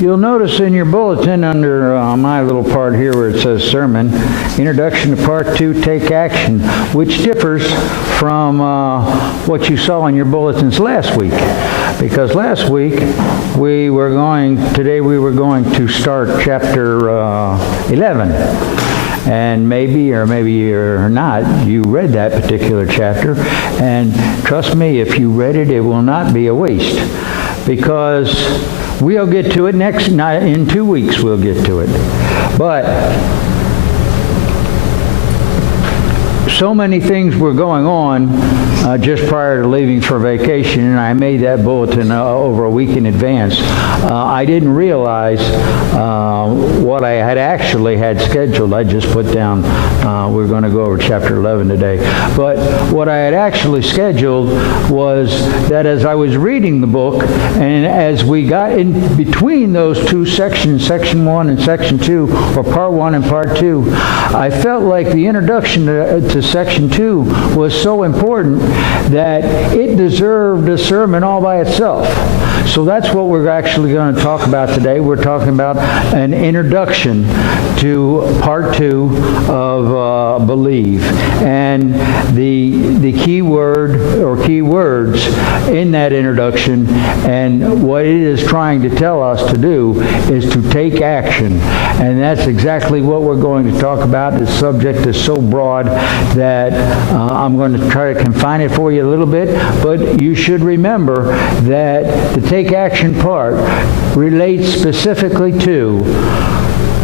You'll notice in your bulletin under my little part here where it says Sermon, Introduction to Part 2, Take Action, which differs from what you saw in your bulletins last week. Because last week, today we were going to start chapter 11. And maybe you're not, you read that particular chapter. And trust me, if you read it, it will not be a waste. Because we'll get to it in 2 weeks we'll get to it. But so many things were going on just prior to leaving for vacation, and I made that bulletin over a week in advance. I didn't realize what I had actually had scheduled. I just put down, we're going to go over chapter 11 today. But what I had actually scheduled was that as I was reading the book, and as we got in between those two sections, section 1 and section 2, or part 1 and part 2, I felt like the introduction to section 2 was so important that it deserved a sermon all by itself. So that's what we're actually going to talk about today. We're talking about an introduction to part 2 of Believe. And the key word or key words in that introduction and what it is trying to tell us to do is to take action. And that's exactly what we're going to talk about. The subject is so broad that I'm going to try to confine it for you a little bit, but you should remember that the take action part relates specifically to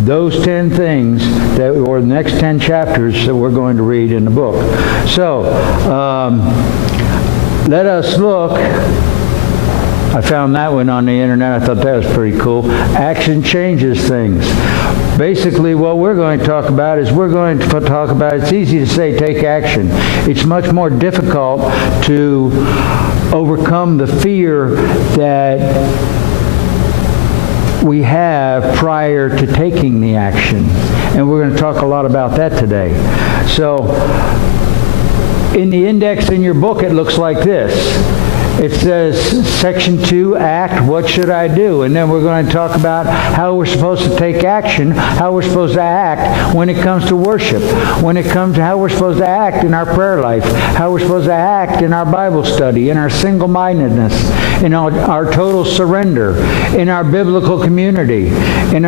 those 10 things that, or the next 10 chapters that we're going to read in the book. So, let us look. I found that one on the internet. I thought that was pretty cool. Action changes things. Basically, what we're going to talk about is it's easy to say take action. It's much more difficult to overcome the fear that we have prior to taking the action. And we're going to talk a lot about that today. So, in the index in your book, it looks like this. It says, Section 2, Act, what should I do? And then we're going to talk about how we're supposed to take action, how we're supposed to act when it comes to worship, when it comes to how we're supposed to act in our prayer life, how we're supposed to act in our Bible study, in our single-mindedness, in our total surrender, in our biblical community, in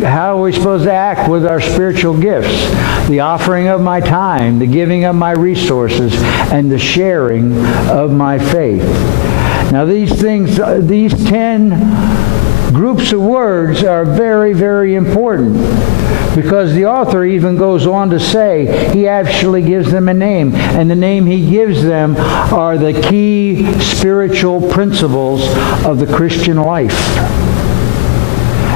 how we're supposed to act with our spiritual gifts, the offering of my time, the giving of my resources, and the sharing of my faith. Now these 10 groups of words are very, very important because the author even goes on to say he actually gives them a name, and the name he gives them are the key spiritual principles of the Christian life.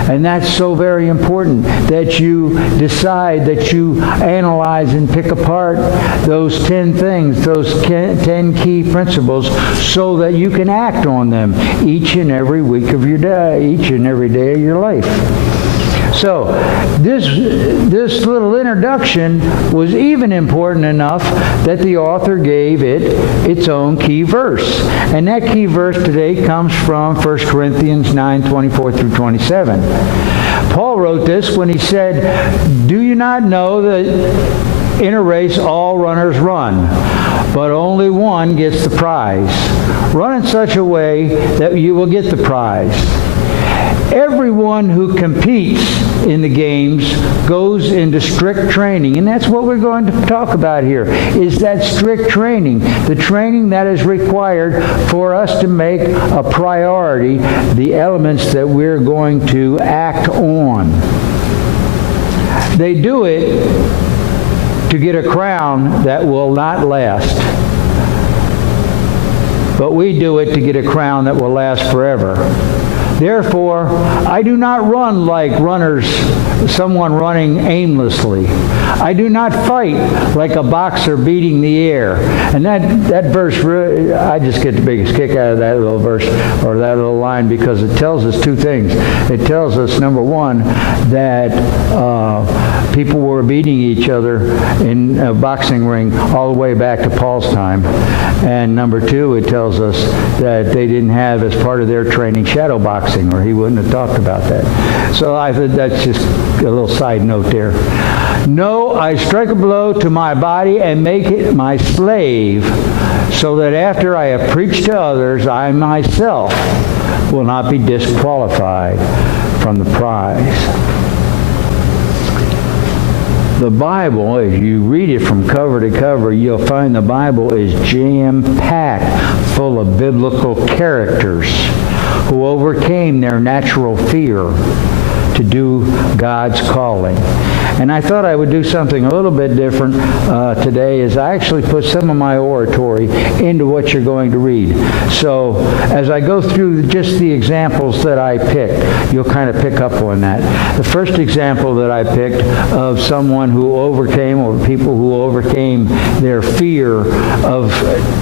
And that's so very important that you decide, that you analyze and pick apart those 10 things, those 10 key principles, so that you can act on them each and every week of your day, each and every day of your life. So, this little introduction was even important enough that the author gave it its own key verse. And that key verse today comes from 1 Corinthians 9:24 through 27. Paul wrote this when he said, "Do you not know that in a race all runners run, but only one gets the prize? Run in such a way that you will get the prize. Everyone who competes in the games goes into strict training." And that's what we're going to talk about here, is that strict training. The training that is required for us to make a priority the elements that we're going to act on. They do it to get a crown that will not last. But we do it to get a crown that will last forever. Therefore, I do not run like runners, someone running aimlessly. I do not fight like a boxer beating the air. And that verse, I just get the biggest kick out of that little verse, or that little line, because it tells us two things. It tells us, number one, that people were beating each other in a boxing ring all the way back to Paul's time. And number two, it tells us that they didn't have, as part of their training, shadow boxing, or he wouldn't have talked about that. So I thought that's just a little side note there. No, I strike a blow to my body and make it my slave, so that after I have preached to others, I myself will not be disqualified from the prize. The Bible, as you read it from cover to cover, you'll find the Bible is jam-packed full of biblical characters who overcame their natural fear to do God's calling. And I thought I would do something a little bit different today, is I actually put some of my oratory into what you're going to read. So as I go through just the examples that I picked, you'll kind of pick up on that. The first example that I picked of someone who overcame, or people who overcame their fear of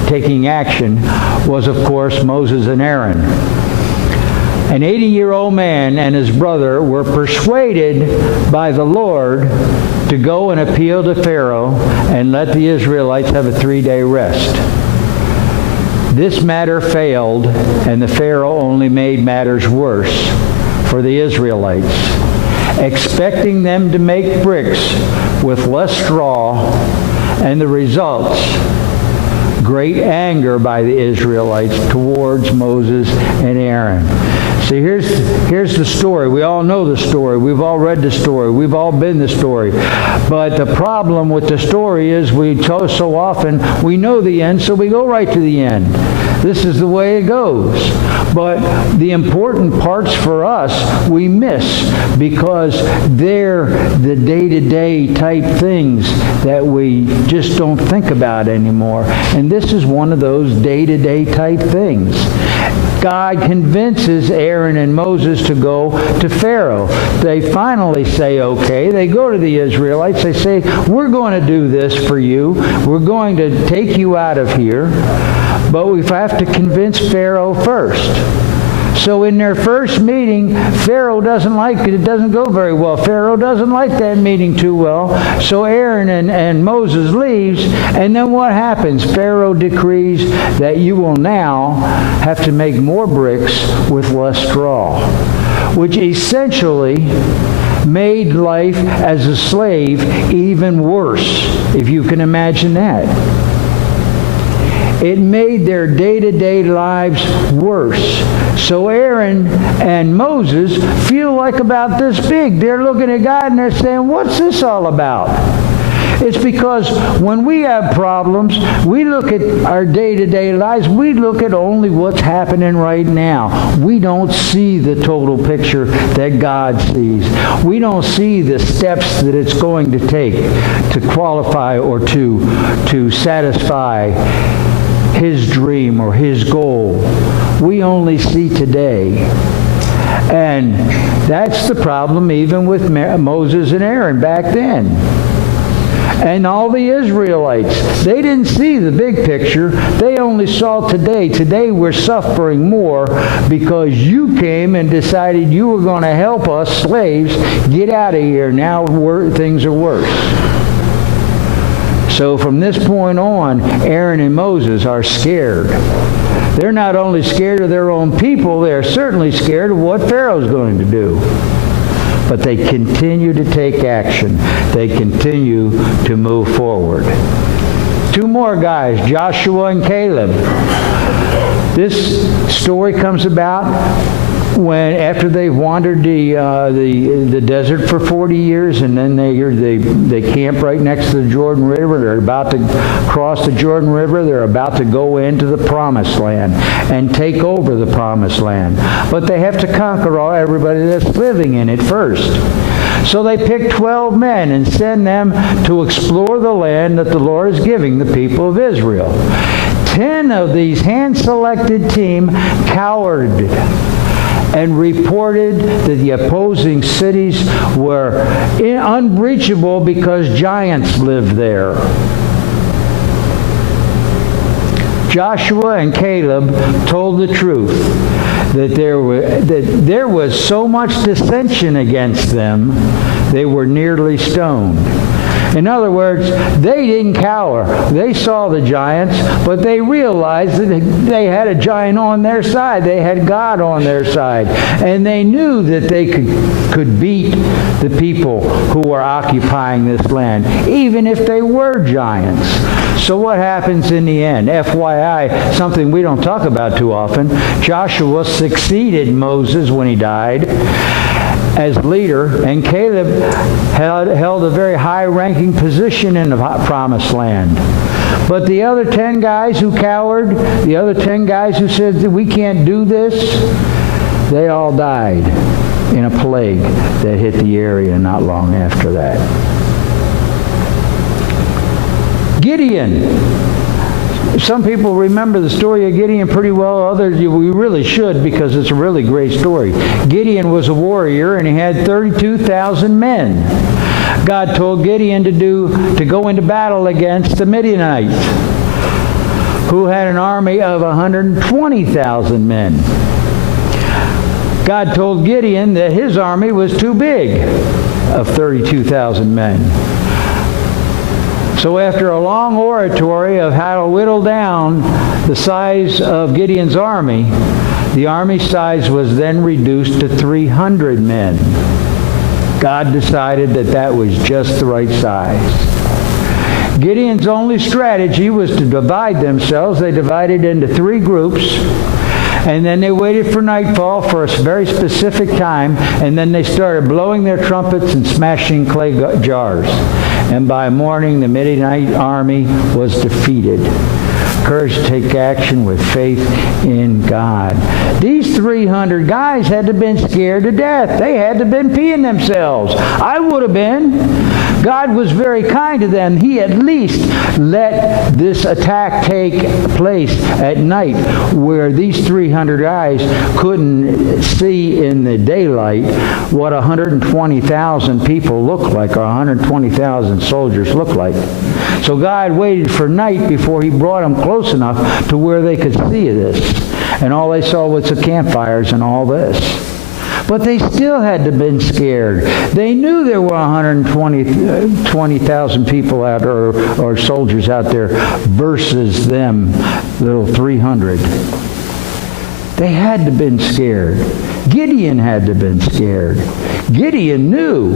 taking action, was, of course, Moses and Aaron. An 80-year-old man and his brother were persuaded by the Lord to go and appeal to Pharaoh and let the Israelites have a 3-day rest. This matter failed, and the Pharaoh only made matters worse for the Israelites, expecting them to make bricks with less straw, and the results, great anger by the Israelites towards Moses and Aaron. See, here's the story. We all know the story. We've all read the story. We've all been the story. But the problem with the story is so often we know the end, so we go right to the end. This is the way it goes. But the important parts for us we miss, because they're the day-to-day type things that we just don't think about anymore. And this is one of those day-to-day type things. God convinces Aaron and Moses to go to Pharaoh. They finally say, okay. They go to the Israelites. They say, we're going to do this for you. We're going to take you out of here. But we have to convince Pharaoh first. So in their first meeting, Pharaoh doesn't like it. It doesn't go very well. Pharaoh doesn't like that meeting too well. So Aaron and Moses leaves. And then what happens? Pharaoh decrees that you will now have to make more bricks with less straw, which essentially made life as a slave even worse, if you can imagine that. It made their day-to-day lives worse. So Aaron and Moses feel like about this big. They're looking at God and they're saying, what's this all about? It's because when we have problems, we look at our day-to-day lives, we look at only what's happening right now. We don't see the total picture that God sees. We don't see the steps that it's going to take to qualify or to satisfy His dream or His goal. We only see today. And that's the problem even with Moses and Aaron back then. And all the Israelites, they didn't see the big picture. They only saw today. Today we're suffering more because you came and decided you were going to help us slaves get out of here. Now things are worse. So from this point on, Aaron and Moses are scared. They're not only scared of their own people, they're certainly scared of what Pharaoh's going to do. But they continue to take action. They continue to move forward. Two more guys, Joshua and Caleb. This story comes about when, after they've wandered the desert for 40 years, and then they camp right next to the Jordan River. They're about to cross the Jordan River. They're about to go into the Promised Land and take over the Promised Land. But they have to conquer everybody that's living in it first. So they pick 12 men and send them to explore the land that the Lord is giving the people of Israel. 10 of these hand-selected team cowered and reported that the opposing cities were unbreachable because giants lived there. Joshua and Caleb told the truth, that there was so much dissension against them, they were nearly stoned. In other words, they didn't cower. They saw the giants, but they realized that they had a giant on their side. They had God on their side. And they knew that they could beat the people who were occupying this land, even if they were giants. So what happens in the end? FYI, something we don't talk about too often, Joshua succeeded Moses when he died as leader, and Caleb held a very high-ranking position in the Promised Land. But the other 10 guys who cowered, the other 10 guys who said that we can't do this, they all died in a plague that hit the area not long after that. Gideon. Some people remember the story of Gideon pretty well. Others, we really should, because it's a really great story. Gideon was a warrior, and he had 32,000 men. God told Gideon to go into battle against the Midianites, who had an army of 120,000 men. God told Gideon that his army was too big, of 32,000 men. So after a long oratory of how to whittle down the size of Gideon's army, the army size was then reduced to 300 men. God decided that that was just the right size. Gideon's only strategy was to divide themselves. They divided into 3 groups, and then they waited for nightfall for a very specific time, and then they started blowing their trumpets and smashing clay jars. And by morning, the Midianite army was defeated. Courage to take action with faith in God. These 300 guys had to have been scared to death. They had to have been peeing themselves. I would have been. God was very kind to them. He at least let this attack take place at night, where these 300 guys couldn't see in the daylight what 120,000 people look like, or 120,000 soldiers look like. So God waited for night before he brought them close enough to where they could see this. And all they saw was the campfires and all this. But they still had to have been scared. They knew there were 120,000 people out, or soldiers out there, versus them little 300. They had to have been scared. Gideon had to have been scared. Gideon knew.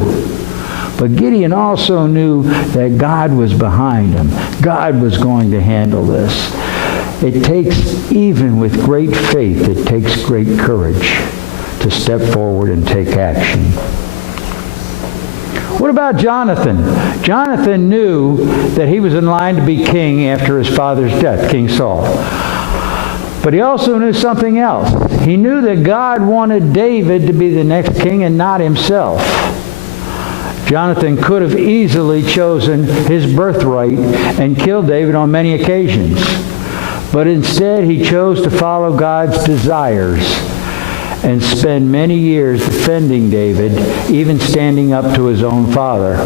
But Gideon also knew that God was behind him. God was going to handle this. It takes, even with great faith, it takes great courage to step forward and take action. What about Jonathan? Jonathan knew that he was in line to be king after his father's death, King Saul. But he also knew something else. He knew that God wanted David to be the next king and not himself. Jonathan could have easily chosen his birthright and killed David on many occasions. But instead, he chose to follow God's desires and spend many years defending David, even standing up to his own father.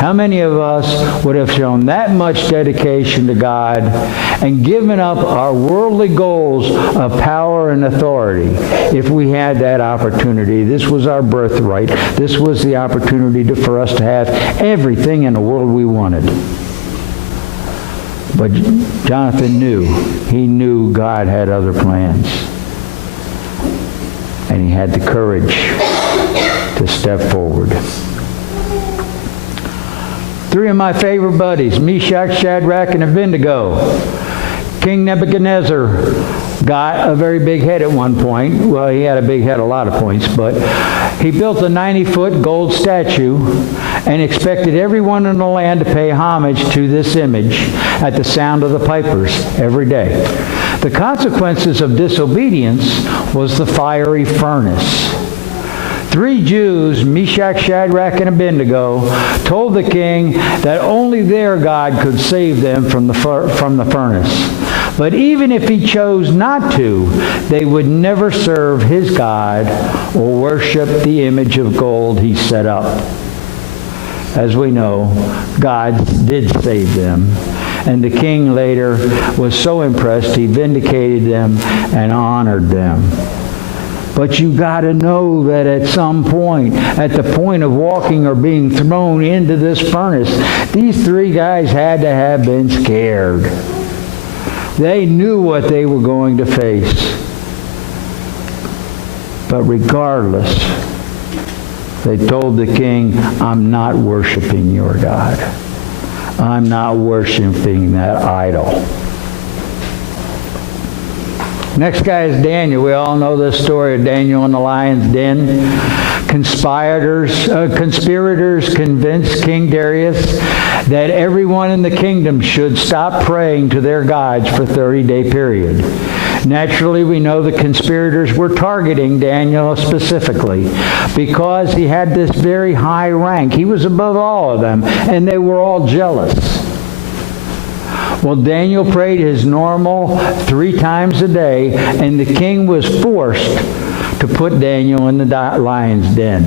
How many of us would have shown that much dedication to God and given up our worldly goals of power and authority if we had that opportunity? This was our birthright. This was the opportunity for us to have everything in the world we wanted. But Jonathan knew. He knew God had other plans. And he had the courage to step forward. 3 of my favorite buddies, Meshach, Shadrach, and Abednego. King Nebuchadnezzar got a very big head at one point. Well, he had a big head a lot of points, but he built a 90-foot gold statue and expected everyone in the land to pay homage to this image at the sound of the pipers every day. The consequences of disobedience was the fiery furnace. 3 Jews, Meshach, Shadrach, and Abednego, told the king that only their God could save them from the furnace. But even if he chose not to, they would never serve his God or worship the image of gold he set up. As we know, God did save them. And the king later was so impressed, he vindicated them and honored them. But you got to know that at some point, at the point of walking or being thrown into this furnace, these three guys had to have been scared. They knew what they were going to face. But regardless, they told the king, I'm not worshiping your God. I'm not worshiping that idol. Next guy is Daniel. We all know the story of Daniel in the lion's den. Conspirators convinced King Darius that everyone in the kingdom should stop praying to their gods for a 30-day period. Naturally, we know the conspirators were targeting Daniel specifically because he had this very high rank. He was above all of them, and they were all jealous. Well, Daniel prayed his normal 3 times a day, and the king was forced to put Daniel in the lion's den.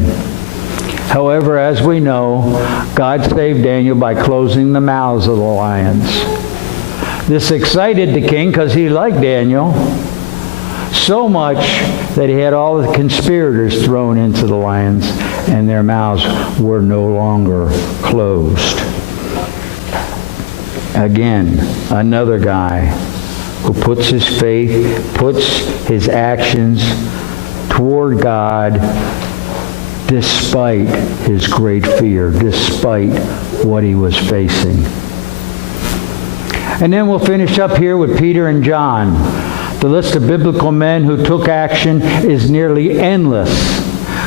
However, as we know, God saved Daniel by closing the mouths of the lions. This excited the king because he liked Daniel so much that he had all the conspirators thrown into the lions, and their mouths were no longer closed. Again, another guy who puts his faith, puts his actions toward God despite his great fear, despite what he was facing. And then we'll finish up here with Peter and John. The list of biblical men who took action is nearly endless.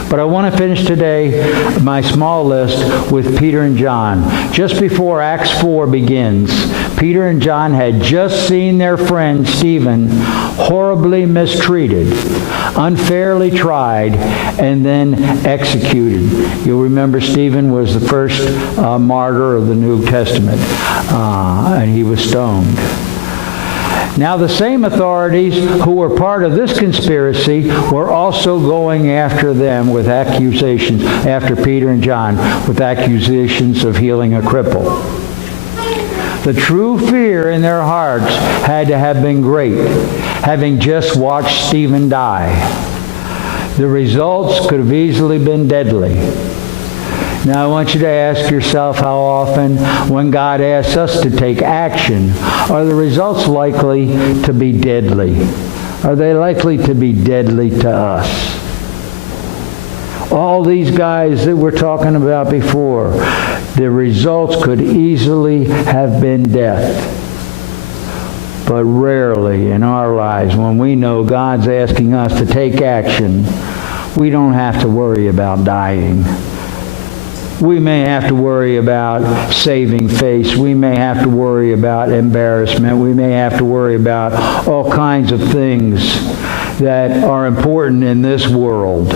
But I want to finish today my small list with Peter and John. Just before Acts 4 begins, Peter and John had just seen their friend Stephen horribly mistreated, unfairly tried, and then executed. You'll remember Stephen was the first martyr of the New Testament, and he was stoned. Now the same authorities who were part of this conspiracy were also going after them with accusations, after Peter and John, with accusations of healing a cripple. The true fear in their hearts had to have been great, having just watched Stephen die. The results could have easily been deadly. Now I want you to ask yourself how often, when God asks us to take action, are the results likely to be deadly? Are they likely to be deadly to us? All these guys that we're talking about before, the results could easily have been death. But rarely in our lives, when we know God's asking us to take action, we don't have to worry about dying. We may have to worry about saving face. We may have to worry about embarrassment. We may have to worry about all kinds of things that are important in this world.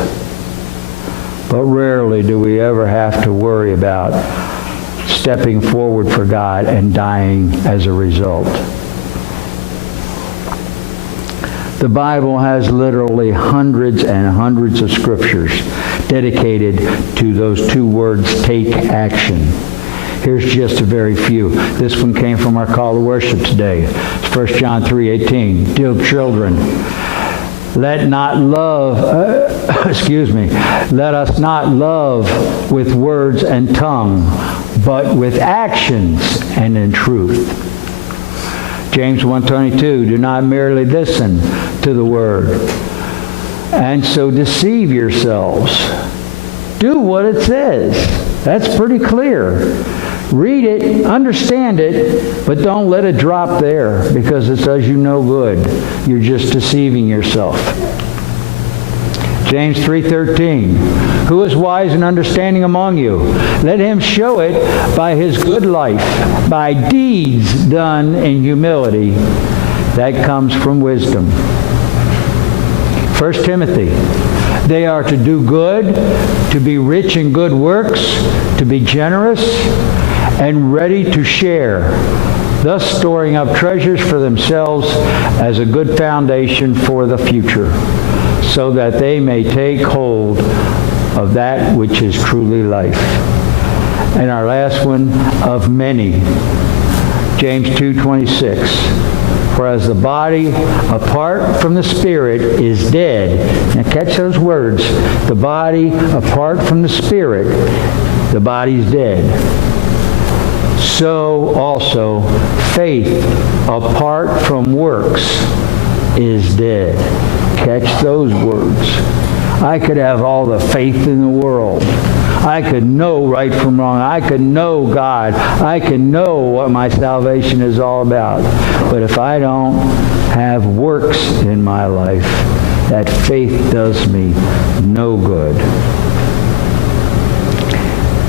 But rarely do we ever have to worry about stepping forward for God and dying as a result. The Bible has literally hundreds and hundreds of scriptures dedicated to those 2 words, take action. Here's just a very few. This one came from our call to worship today. It's 1 John 3:18. Dear children, let us not love with words and tongue, but with actions and in truth. James 1:22, do not merely listen to the word and so deceive yourselves. Do what it says. That's pretty clear. Read it, understand it, but don't let it drop there because it does you no good. You're just deceiving yourself. James 3:13, who is wise and understanding among you? Let him show it by his good life, by deeds done in humility. That comes from wisdom. 1 Timothy, they are to do good, to be rich in good works, to be generous, and ready to share, thus storing up treasures for themselves as a good foundation for the future, so that they may take hold of that which is truly life. And our last one, of many, James 2:26. For as the body apart from the spirit is dead. Now catch those words. The body apart from the spirit, the body's dead. So also faith apart from works is dead. Catch those words. I could have all the faith in the world. I could know right from wrong. I could know God. I could know what my salvation is all about. But if I don't have works in my life, that faith does me no good.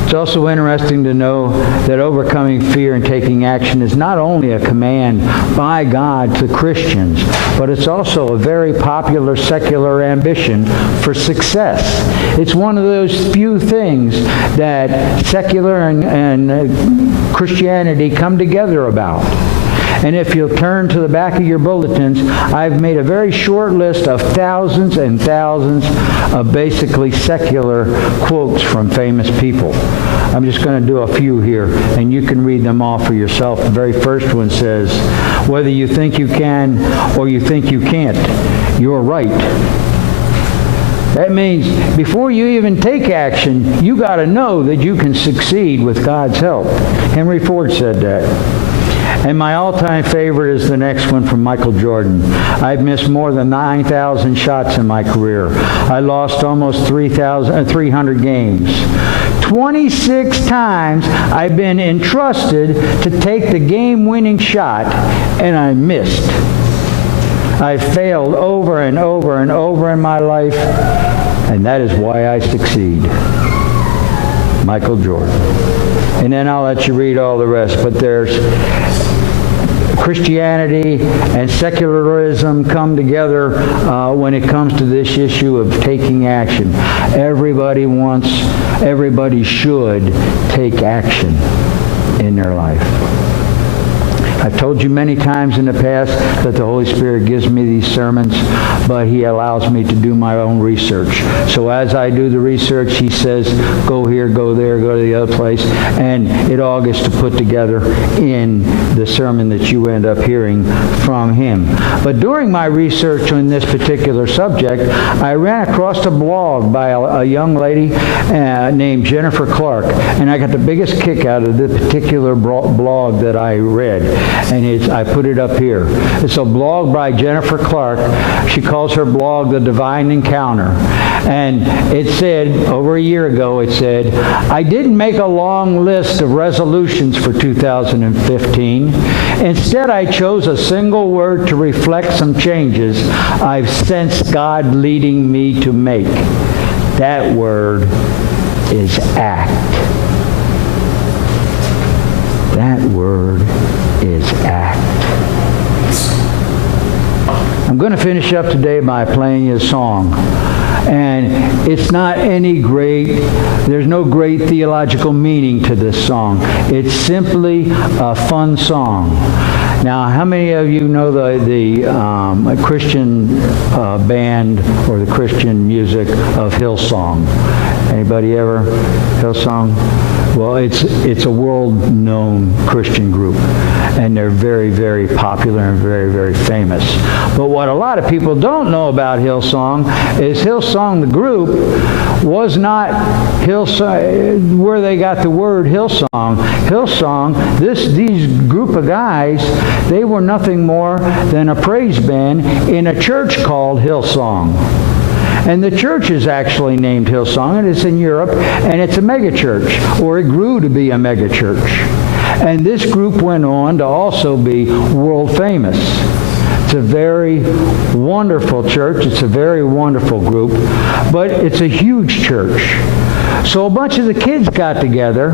It's also interesting to know that overcoming fear and taking action is not only a command by God to Christians, but it's also a very popular secular ambition for success. It's one of those few things that secular and Christianity come together about. And if you'll turn to the back of your bulletins, I've made a very short list of thousands and thousands of basically secular quotes from famous people. I'm just going to do a few here, and you can read them all for yourself. The very first one says, whether you think you can or you think you can't, you're right. That means before you even take action, you got to know that you can succeed with God's help. Henry Ford said that. And my all-time favorite is the next one from Michael Jordan. I've missed more than 9,000 shots in my career. I lost almost 300 games. 26 times I've been entrusted to take the game-winning shot, and I missed. I failed over and over and over in my life, and that is why I succeed. Michael Jordan. And then I'll let you read all the rest, but there's Christianity and secularism come together when it comes to this issue of taking action. Everybody should take action in their life. I've told you many times in the past that the Holy Spirit gives me these sermons, but He allows me to do my own research. So as I do the research, He says, go here, go there, go to the other place, and it all gets to put together in the sermon that you end up hearing from Him. But during my research on this particular subject, I ran across a blog by a young lady named Jennifer Clark, and I got the biggest kick out of this particular blog that I read. And I put it up here. It's a blog by Jennifer Clark. She calls her blog The Divine Encounter. And it said, over a year ago, it said, I didn't make a long list of resolutions for 2015. Instead, I chose a single word to reflect some changes I've sensed God leading me to make. That word is act. That word is act. I'm going to finish up today by playing you a song. And it's not there's no great theological meaning to this song. It's simply a fun song. Now, how many of you know the Christian band or the Christian music of Hillsong? Anybody ever? Hillsong? Well, it's a world-known Christian group, and they're very, very popular and very, very famous. But what a lot of people don't know about Hillsong is Hillsong, the group, was not Hillsong, where they got the word Hillsong. Hillsong, these group of guys, they were nothing more than a praise band in a church called Hillsong. And the church is actually named Hillsong, and it's in Europe, and it's a megachurch, or it grew to be a megachurch. And this group went on to also be world famous. It's a very wonderful church. It's a very wonderful group, but it's a huge church. So a bunch of the kids got together,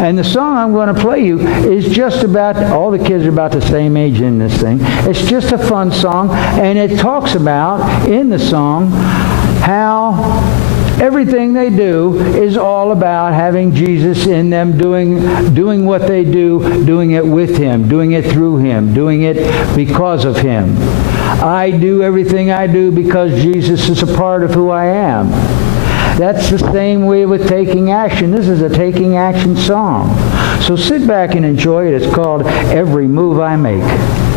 and the song I'm going to play you is just about, all the kids are about the same age in this thing. It's just a fun song, and it talks about, in the song, how Everything they do is all about having Jesus in them, doing what they do, doing it with Him, doing it through Him, doing it because of Him. I do everything I do because Jesus is a part of who I am. That's the same way with taking action. This is a taking action song. So sit back and enjoy it. It's called Every Move I Make.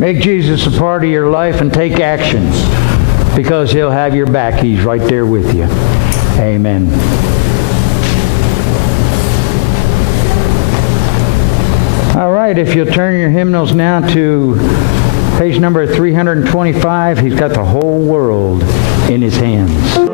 Make Jesus a part of your life and take action, because He'll have your back. He's right there with you. Amen. All right, if you'll turn your hymnals now to page number 325, he's got the whole world in his hands.